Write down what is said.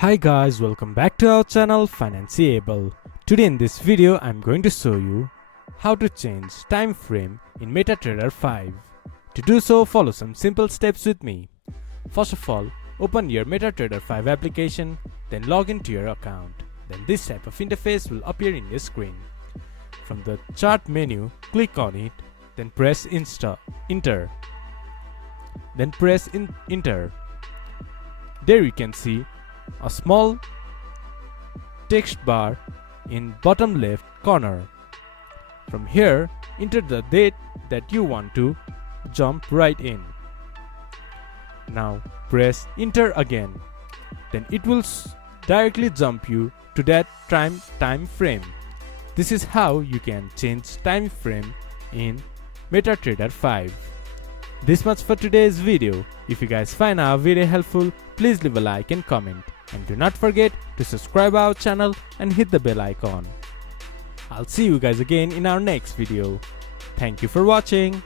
Hi guys, welcome back to our channel Financeable. Today in this video I'm going to show you how to change time frame in MetaTrader 5. To do so, follow some simple steps with me. First of all, open your MetaTrader 5 application, then log into your account. Then this type of interface will appear in your screen. From the chart menu, click on it, then press enter. Then press enter. There you can see a small text bar in bottom left corner. From here, enter the date that you want to jump right in. Now press enter again. Then it will directly jump you to that time frame. This is how you can change time frame in MetaTrader 5. This much for today's video. If you guys find our video helpful, please leave a like and comment. And do not forget to subscribe our channel and hit the bell icon. I'll see you guys again in our next video. Thank you for watching.